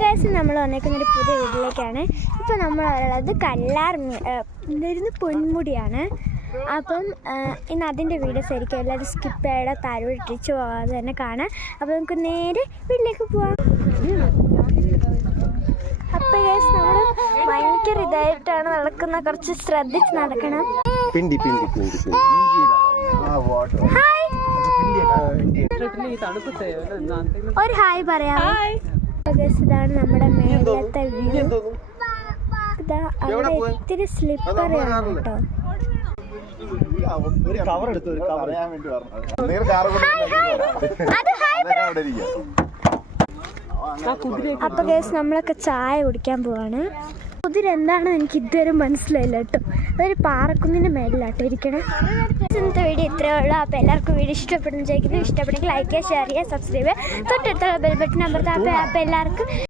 Guys, നമ്മൾ വന്നേക്കുന്നൊരു പുതിയ വീട്ടിലേക്കാണ്. ഇപ്പോൾ നമ്മളുള്ളത് കല്ലാർ എന്തായിരുന്നു പൊന്മുടിയാണ്. അപ്പം ഇന്ന് അതിൻ്റെ വീഡിയോസ് ആയിരിക്കും. എല്ലാവരും സ്കിപ്പ് ചെയ്യണം, താഴോട്ട് ഇട്ടിച്ച് പോകാതെ തന്നെ കാണാം. അപ്പോൾ നമുക്ക് നേരെ വീട്ടിലേക്ക് പോവാം. അപ്പോൾ ഗൈസ്, നമ്മൾ ഭയങ്കര ഇതായിട്ടാണ് നടക്കുന്നത്, കുറച്ച് ശ്രദ്ധിച്ച് നടക്കണം. ഒരു ഹായ് പറയാം. ഇതാണ് നമ്മുടെ മേലത്തെ വ്യൂ. ഇതാ അവിടെ ഇത്തിരി സ്ലിപ്പറിയാണ് കേട്ടോ. അപ്പൊ ഗൈസ്, നമ്മളൊക്കെ ചായ കുടിക്കാൻ പോവാണ്. കുതിര എന്താണെന്ന് എനിക്ക് ഇതുവരെ മനസ്സിലായില്ല കേട്ടോ. അതൊരു പാറക്കുന്നിൻ്റെ മേലിലാട്ടോ ഇരിക്കണേ. ഇന്നത്തെ വീഡിയോ ഇത്രയേ ഉള്ളൂ. അപ്പോൾ എല്ലാവർക്കും വീഡിയോ ഇഷ്ടപ്പെടുന്നു ചോദിക്കുന്നത്. ഇഷ്ടപ്പെടുമെങ്കിൽ ലൈക്ക് ചെയ്യുക, ഷെയർ ചെയ്യുക, സബ്സ്ക്രൈബ് ചെയ്യുക, തൊട്ടടുത്തുള്ള ബെൽ ബട്ടൺ അമർത്താം. അപ്പോൾ എല്ലാവർക്കും